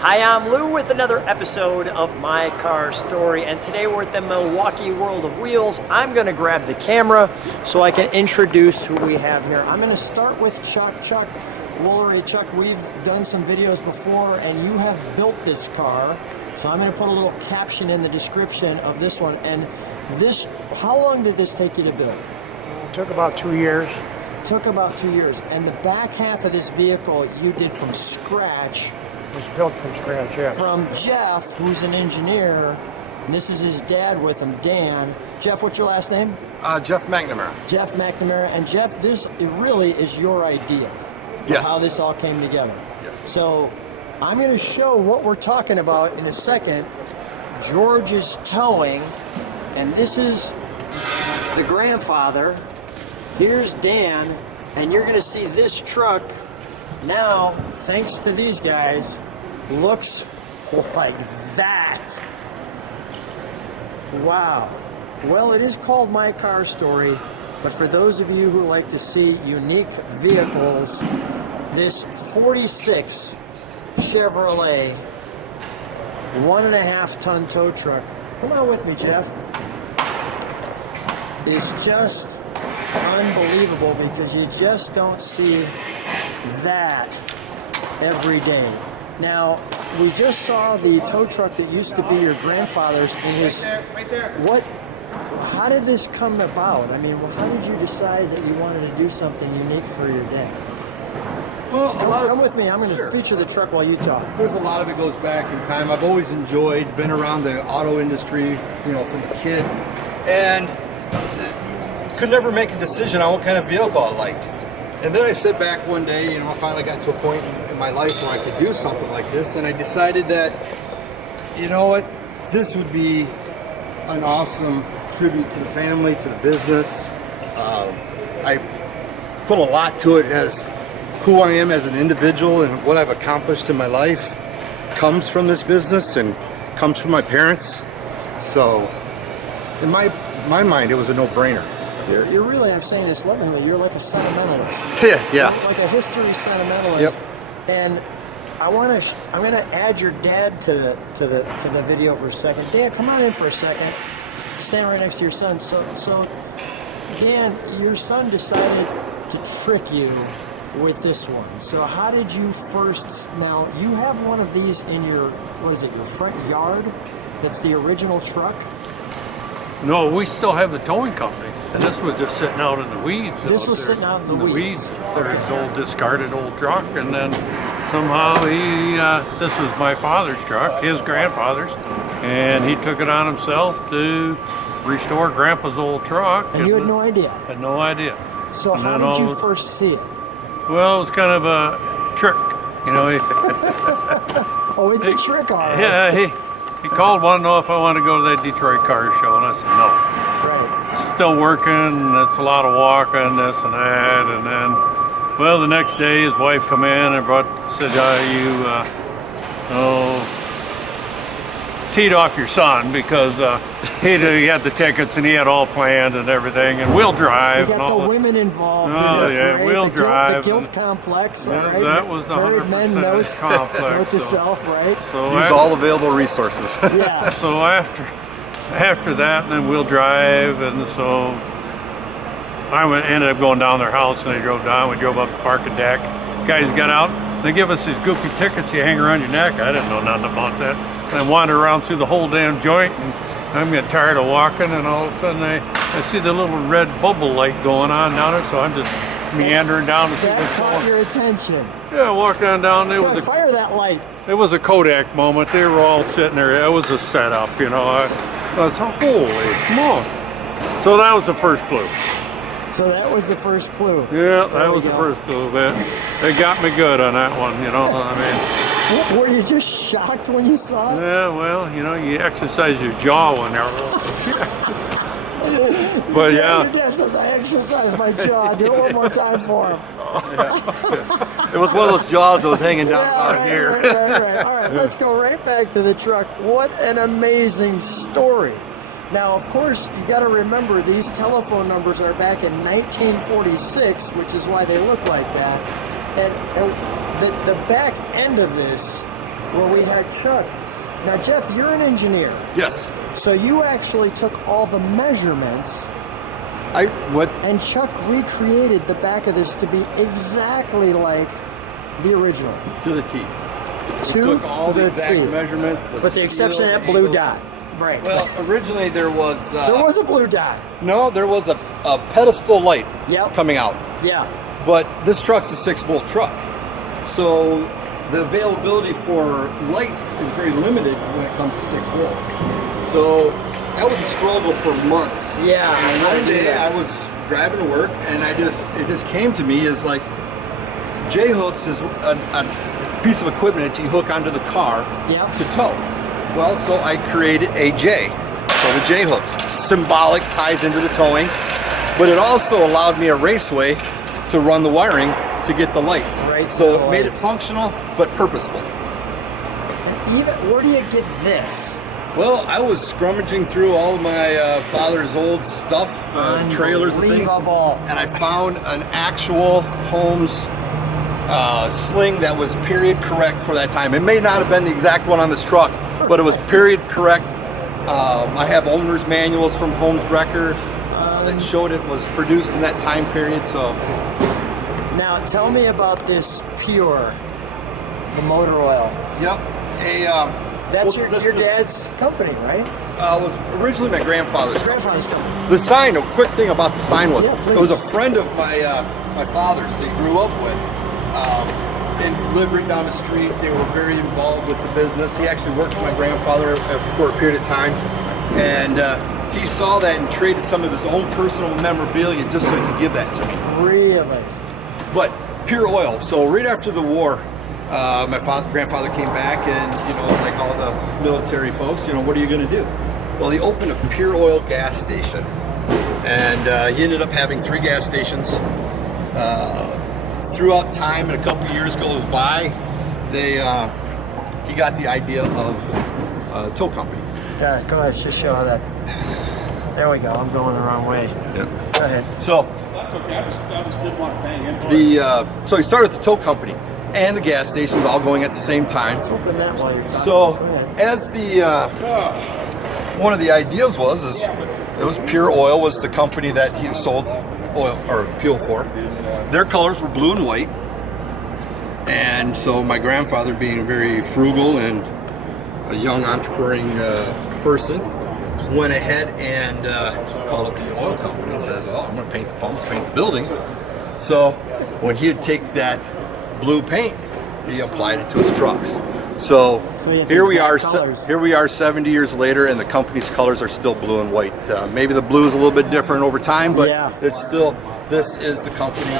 Hi, I'm Lou with another episode of My Car Story, and today we're at the Milwaukee World of Wheels. I'm going to grab the camera so I can introduce who we have here. I'm going to start with Chuck Woolery. Chuck, we've done some videos before, and you have built this car, so I'm going to put a little caption in the description of this one. And this, how long did this take you to build? It took about 2 years. Took about 2 years, and the back half of this vehicle you did from scratch. It was built from scratch, yeah. From Jeff, who's an engineer, and this is his dad with him, Dan. Jeff, what's your last name? Jeff McNamara. Jeff McNamara. And Jeff, it really is your idea of how this all came together. Yes. So I'm going to show what we're talking about in a second. George is towing, and this is the grandfather. Here's Dan, and you're going to see this truck now, thanks to these guys, looks like that. Wow. Well, it is called My Car Story, but for those of you who like to see unique vehicles, this 46 Chevrolet 1.5 ton tow truck, come on with me, Jeff, is just unbelievable because you just don't see that every day. Now, we just saw the tow truck that used to be your grandfather's in his... Right there. How did this come about? I mean, how did you decide that you wanted to do something unique for your dad? Well, Come with me. I'm going to feature the truck while you talk. There's a lot of it goes back in time. I've always enjoyed, been around the auto industry, from a kid, and could never make a decision on what kind of vehicle I liked. And then I sat back one day, I finally got to a point in my life where I could do something like this, and I decided that, this would be an awesome tribute to the family, to the business. I put a lot to it as who I am as an individual, and what I've accomplished in my life comes from this business and comes from my parents. So in my mind, it was a no-brainer. You're really, I'm saying this lovingly, you're like a sentimentalist. Yes. Like a history sentimentalist. Yep. And I'm going to add your dad to the video for a second. Dan, come on in for a second. Stand right next to your son. So Dan, your son decided to trick you with this one. So how did you first, now you have one of these in your, your front yard? That's the original truck? No, we still have the towing company, and this was just sitting out in the weeds. This was sitting out in the weeds. There's old discarded old truck, and then somehow this was my father's truck, his grandfather's, and he took it on himself to restore Grandpa's old truck. And you had no idea? Had no idea. So how did you first see it? Well, it was kind of a trick, Oh, it's a trick, all right. Yeah, he called, wanted to know if I wanted to go to that Detroit car show, and I said no. Right. Still working, it's a lot of walking, this and that, and then, well, the next day his wife come in and said, teed off your son, because he had the tickets and he had all planned and everything, and we'll drive. You got the women involved. Oh, yeah, right? we'll drive. The guilt complex, yeah, all right? That was 100% complex. Note to self, right? So use all available resources. Yeah. So after that, and then we'll drive, and so ended up going down their house, and they drove down. We drove up the parking deck. Guys got out. They give us these goofy tickets you hang around your neck. I didn't know nothing about that. And I wander around through the whole damn joint, and I'm getting tired of walking, and all of a sudden I see the little red bubble light going on down there, so I'm just meandering down to see what's going on. That caught your attention. Yeah, I walked down. Fire that light. It was a Kodak moment. They were all sitting there. It was a setup, I was holy moly. So that was the first clue. So that was the first clue. Yeah, that was the first clue. But it got me good on that one, Were you just shocked when you saw it? Yeah, well, you exercise your jaw when they're... But yeah. Your dad says, I exercise my jaw. Do it one more time for him. It was one of those jaws that was hanging down out here. Right. All right, let's go right back to the truck. What an amazing story. Now, of course, you got to remember these telephone numbers are back in 1946, which is why they look like that. And the back end of this where we had Chuck. Now, Jeff, you're an engineer. Yes. So you actually took all the measurements What? and Chuck recreated the back of this to be exactly like the original. To the T. To Took all the exact T. measurements. With the exception of that blue dot. Right. Well, originally there was... there was a blue dot. No, there was a pedestal light Yep. coming out. Yeah. But this truck's a 6-volt truck. So the availability for lights is very limited when it comes to 6-volt. So that was a struggle for months. Yeah. And I one knew day that. I was driving to work and it just came to me as like J-hooks is a piece of equipment that you hook onto the car Yep. to tow. Well, so I created a J. So the J-hooks, symbolic, ties into the towing, but it also allowed me a raceway to run the wiring to get the lights. Right, So the it made it lights. functional but purposeful. And even, where do you get this? Well, I was scrummaging through all of my father's old stuff, trailers and things, Unbelievable. and I found an actual Holmes sling that was period correct for that time. It may not have been the exact one on this truck, but it was period correct. I have owner's manuals from Holmes Record that showed it was produced in that time period. So Now, tell me about this Pure, the motor oil. yep, That's well, your dad's company, right? It was originally my grandfather's. Grandfather's company. The sign, a quick thing about the sign was, Yeah, please. it was a friend of my father's that he grew up with, and lived right down the street. They were very involved with the business. He actually worked with my grandfather for a period of time, and he saw that and traded some of his own personal memorabilia just so he could give that to me. Really? But pure oil. So right after the war, my grandfather came back, and like all the military folks, what are you going to do? Well, he opened a pure oil gas station, and he ended up having 3 gas stations. Throughout time, and a couple years goes by, he got the idea of a tow company. Yeah, go ahead, just show how that. There we go. I'm going the wrong way. Yeah. Go ahead. So so he started the tow company and the gas stations all going at the same time. Let's open that while you're talking. So Go ahead. as one of the ideas was it was Pure Oil was the company that he sold oil or fuel for. Their colors were blue and white, and so my grandfather, being very frugal and a young entrepreneuring person, went ahead and called up the oil company and says, "Oh, I'm going to paint the pumps, paint the building." So when he'd take that blue paint, he applied it to his trucks. So he had here we these are. colors. Here we are, 70 years later, and the company's colors are still blue and white. Maybe the blue is a little bit different over time, but Yeah. it's still. This is the company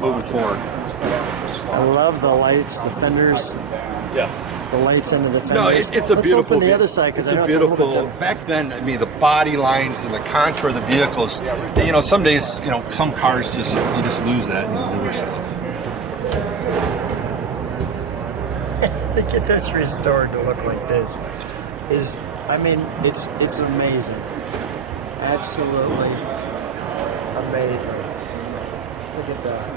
moving forward. I love the lights, the fenders, Yes. the lights into the fenders. No, it's a Let's beautiful. open the other side because it's I know a it's a beautiful. little bit Back then, I mean, the body lines and the contour of the vehicles. Some days, some cars you just lose that and newer stuff. to get this restored to look like this is, it's amazing. Absolutely amazing. Look at that.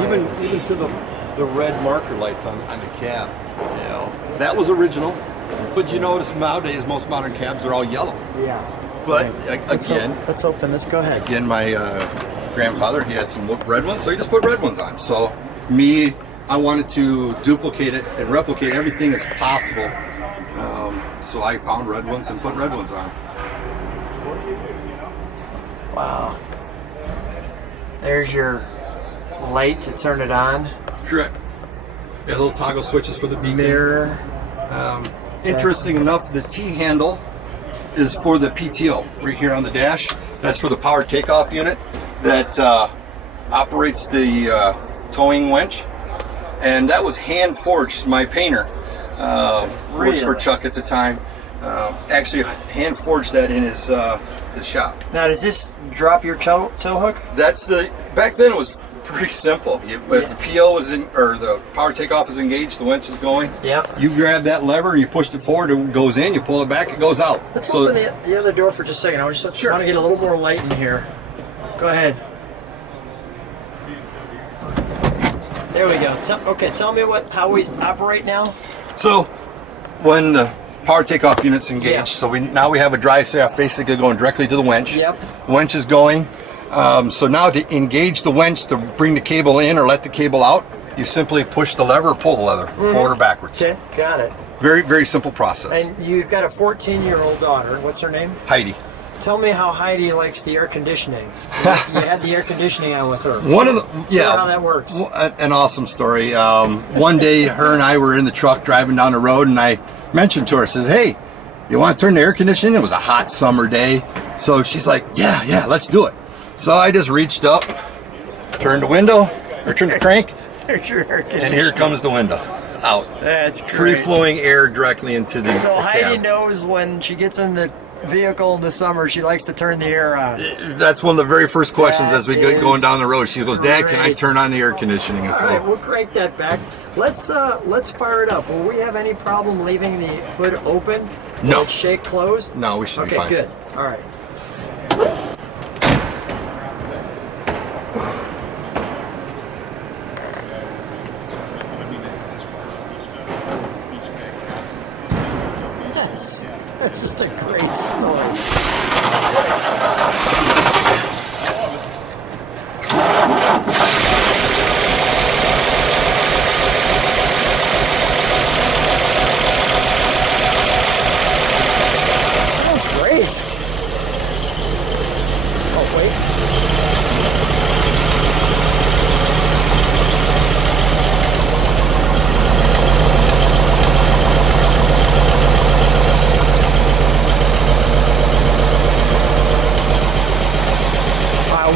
Even to the red marker lights on the cab, that was original. But you notice nowadays most modern cabs are all yellow. Yeah. But Let's open. Let's go ahead. Again, my grandfather, he had some red ones, so he just put red ones on. So I wanted to duplicate it and replicate everything as possible. So I found red ones and put red ones on. Wow. There's your light to turn it on. Correct. Yeah, little toggle switches for the beacon. Mirror. Interesting enough, the T-handle is for the PTO right here on the dash. That's for the power takeoff unit that operates the towing winch. And that was hand forged. My painter worked for Chuck at the time. Actually hand forged that in his shop. Now, does this drop your tow hook? Back then it was pretty simple. If the PO is in, or the power takeoff is engaged, the winch is going. Yep. You grab that lever and you push it forward, it goes in, you pull it back, it goes out. Let's open the other door for just a second. I just want to get a little more light in here. Go ahead. There we go. Okay, tell me how we operate now. So when the power takeoff unit's engaged, Yeah. so now we have a drive shaft basically going directly to the winch. Yep. The winch is going. So now to engage the winch to bring the cable in or let the cable out, you simply push the lever or pull the lever forward or backwards. Okay, got it. Very, very simple process. And you've got a 14-year-old daughter. What's her name? Heidi. Tell me how Heidi likes the air conditioning. You had the air conditioning on with her. One of the Show how that works. An awesome story. One day, her and I were in the truck driving down the road, and I mentioned to her, I says, "Hey, you want to turn the air conditioning?" It was a hot summer day, so she's like, "Yeah, let's do it." So I just reached up, turned the window, or turned the crank, There's your air and conditioning. here comes the window out. That's great. Free flowing air directly into the So Heidi cab. knows when she gets in the vehicle in the summer, she likes to turn the air on. That's one of the very first questions That as we get going is down the road. She goes, "Dad, can I great. turn on the air conditioning?" All right, we'll crank that back. Let's fire it up. Will we have any problem leaving the hood open? Will No. it shake closed? No, we should be fine. Okay, good. All right. That's just a great story. That's great. Oh, wait.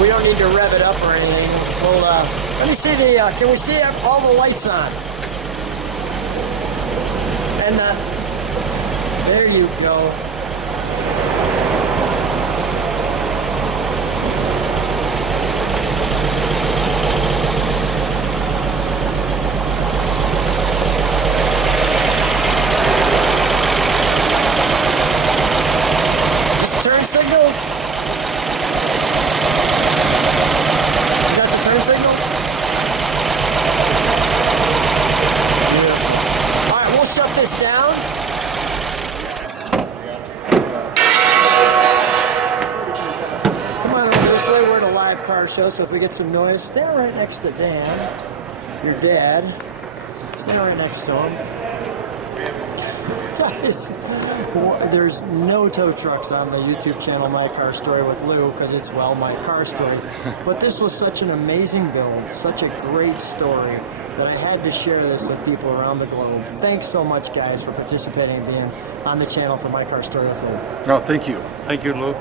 We don't need to rev it up or anything. We'll, let me see can we see all the lights on? And there you go. Is the turn signal? Turn signal? Yeah. All right, we'll shut this down. Come on over this way. We're at a live car show, so if we get some noise, stand right next to Dan, your dad. Stand right next to him. Guys, there's no tow trucks on the YouTube channel My Car Story with Lou because it's, well, my car story. But this was such an amazing build, such a great story that I had to share this with people around the globe. Thanks so much, guys, for participating and being on the channel for My Car Story with Lou. No, thank you. Thank you, Lou.